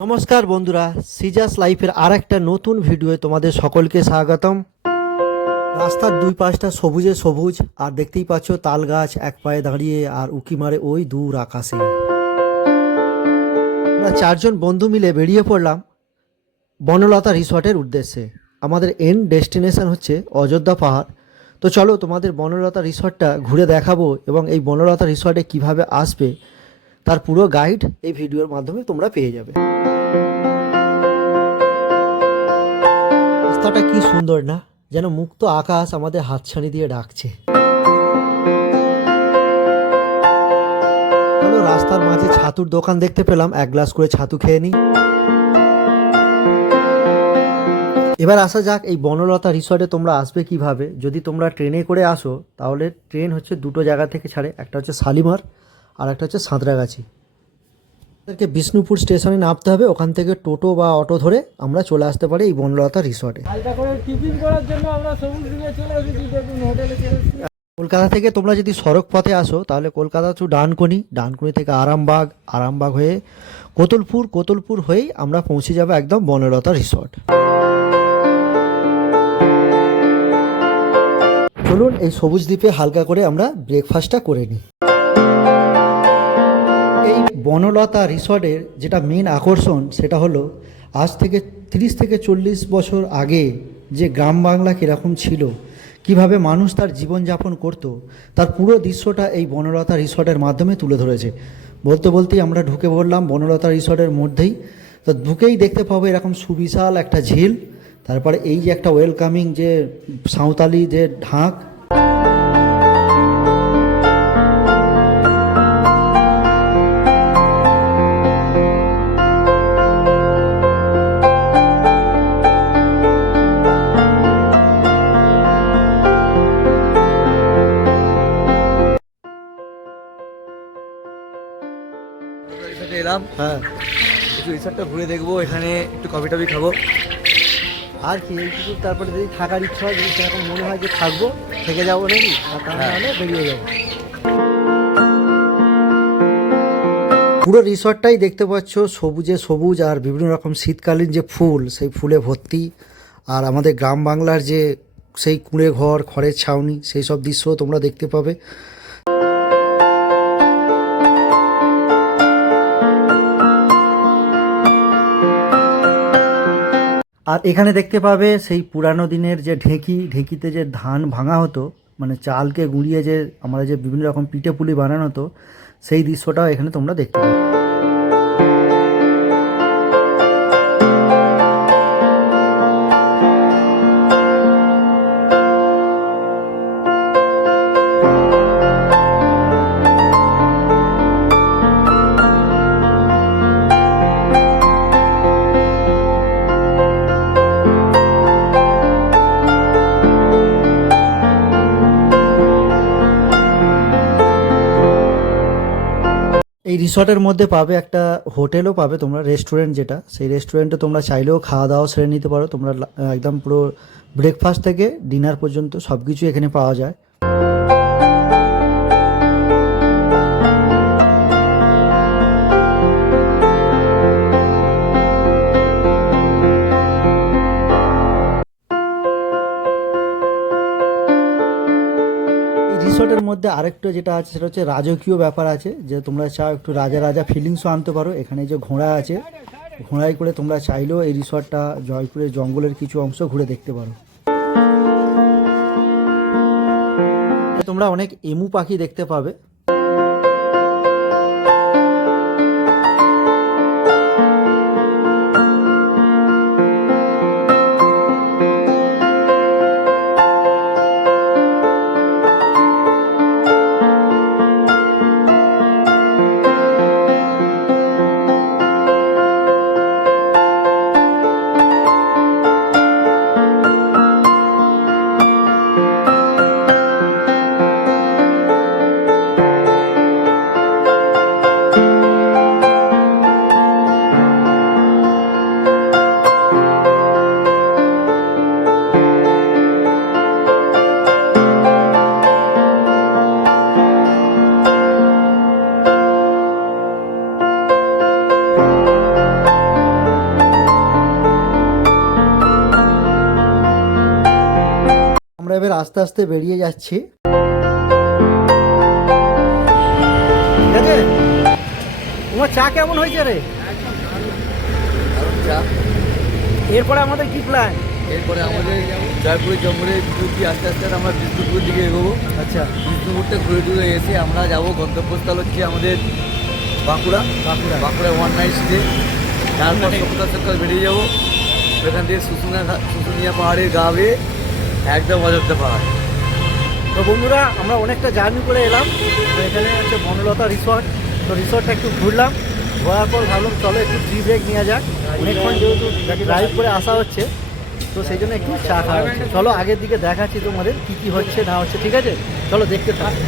নমস্কার বন্ধুরা, সিজাস লাইফের আর একটা নতুন ভিডিওয়ে তোমাদের সকলকে স্বাগতম। রাস্তার দুই পাশটা সবুজে সবুজ, আর দেখতেই পাচ্ছ তাল গাছ এক পায়ে দাঁড়িয়ে আর উকি মারে ওই দূর আকাশে। আমরা চারজন বন্ধু মিলে বেরিয়ে পড়লাম বনলতা রিসর্টের উদ্দেশ্যে। আমাদের এন্ড ডেস্টিনেশন হচ্ছে অযোধ্যা পাহাড়। তো চলো তোমাদের বনলতা রিসর্টটা ঘুরে দেখাবো এবং এই বনলতা রিসর্টে কিভাবে আসবে তার পুরো গাইড এই ভিডিওর মাধ্যমে তোমরা পেয়ে যাবে। রাস্তাটা কি সুন্দর না, যেন মুক্ত আকাশ আমাদের হাতছানি দিয়ে ডাকছে। চলো রাস্তার মাঝে ছাতুর দোকান দেখতে পেলাম, এক গ্লাস করে ছাতু খেয়ে নিই। এবার আসা যাক এই বনলতা রিসর্টে তোমরা আসবে কিভাবে। যদি তোমরা ট্রেনে করে আসো তাহলে ট্রেন হচ্ছে দুটো জায়গা থেকে ছাড়ে, একটা হচ্ছে শালিমার আর একটা হচ্ছে সাঁতরাগাছি। আমাদেরকে বিষ্ণুপুর স্টেশনে নামতে হবে, ওখান থেকে টোটো বা অটো ধরে আমরা চলে আসতে পারি এই বনলতা রিসর্টে। কলকাতা থেকে তোমরা যদি সড়ক পথে আসো তাহলে কলকাতা টু ডানকুনি, ডানকুনি থেকে আরামবাগ, আরামবাগ হয়ে কোতুলপুর, কোতুলপুর হয়েই আমরা পৌঁছে যাবো একদম বনলতা রিসর্ট। চলুন এই সবুজ দ্বীপে হালকা করে আমরা ব্রেকফাস্টটা করে নিই। এই বনলতা রিসর্টের যেটা মেন আকর্ষণ সেটা হলো আজ থেকে 30 থেকে 40 বছর আগে যে গ্রাম বাংলা কীরকম ছিল, কিভাবে মানুষ তার জীবনযাপন করত, তার পুরো দৃশ্যটা এই বনলতা রিসর্টের মাধ্যমে তুলে ধরেছে। বলতে বলতেই আমরা ঢুকে পড়লাম বনলতা রিসর্টের মধ্যেই। তো ঢুকেই দেখতে পাবো এরকম সুবিশাল একটা ঝিল, তারপরে এই যে একটা ওয়েলকামিং যে সাঁওতালি যে ঢাক। এলাম, হ্যাঁ, একটু রিসর্টটা ঘুরে দেখবো, এখানে একটু কফি টফি খাবো। আর কি এইটুকু। তারপরে যদি থাকার ইচ্ছা হয়, যদি সেরকম মনে হয় যে থাকবো, থেকে যাবো নাকি, আর তা নাহলে বেরিয়ে যাবো। পুরো রিসর্টটাই দেখতে পাচ্ছ সবুজে সবুজ, আর বিভিন্ন রকম শীতকালীন যে ফুল, সেই ফুলে ভর্তি। আর আমাদের গ্রাম বাংলার যে সেই কুঁড়ে ঘর, খড়ের ছাউনি, সেই সব দৃশ্য তোমরা দেখতে পাবে। আর এখানে দেখতে পাবে সেই পুরানো দিনের যে ঢেঁকি, ঢেঁকিতে যে ধান ভাঙা হতো, মানে চালকে গুঁড়িয়ে যে আমাদের যে বিভিন্ন রকম পিঠে পুলি বানানো হতো, সেই দৃশ্যটাও এখানে তোমরা দেখতে পাবে। এই রিসর্টের মধ্যে পাবে একটা হোটেলও পাবে তোমরা, রেস্টুরেন্ট যেটা, সেই রেস্টুরেন্টে তোমরা চাইলেও খাওয়া দাওয়া সেরে নিতে পারো। তোমরা একদম পুরো ব্রেকফাস্ট থেকে ডিনার পর্যন্ত সব কিছু এখানে পাওয়া যায়। এই রিসর্টের মধ্যে আরেকটা যেটা আছে সেটা হচ্ছে রাজকীয় ব্যাপার আছে, যে তোমরা চাও একটু রাজা রাজা ফিলিংসও আনতে পারো। এখানে যে ঘোড়া আছে, ঘোড়ায় করে তোমরা চাইলেও এই রিসর্টটা জয়পুরের জঙ্গলের কিছু অংশ ঘুরে দেখতে পারো। তোমরা অনেক এমু পাখি দেখতে পাবে। আস্তে আস্তে বেরিয়ে যাচ্ছি। ঠিক আছে, তোমার চা কেমন হয়েছে রে? চা এরপরে আমাদের কি প্ল্যান? এরপরে আমাদের জয়পুরের জঙ্গলে বিদ্যুৎ আস্তে আস্তে আমরা বিষ্ণুপুর দিকে এগোবো। আচ্ছা, বিষ্ণুপুরটা ঘুরে টুরে এসে আমরা যাবো গন্তব্যস্থল হচ্ছে আমাদের Bankura. Bankura one night stay. তারপর সকাল সকাল বেরিয়ে যাবো সেখান থেকে শুশুনিয়া পাহাড়ের গা বেয়ে একদম অযোধ্যা পাহাড়। তো বন্ধুরা, আমরা অনেকটা জার্নি করে এলাম। তো এখানে হচ্ছে বনলতা রিসর্ট। তো রিসর্টটা একটু ঘুরলাম, ঘোরার পর ভাবলাম চলো একটু টি ব্রেক নেওয়া যাক। অনেকক্ষণ যেহেতু ড্রাইভ করে আসা হচ্ছে, তো সেই জন্য একটু চা খাওয়া হচ্ছে। চলো আগের দিকে দেখাচ্ছি তোমাদের কী কী হচ্ছে না হচ্ছে। ঠিক আছে, চলো দেখতে থাকো।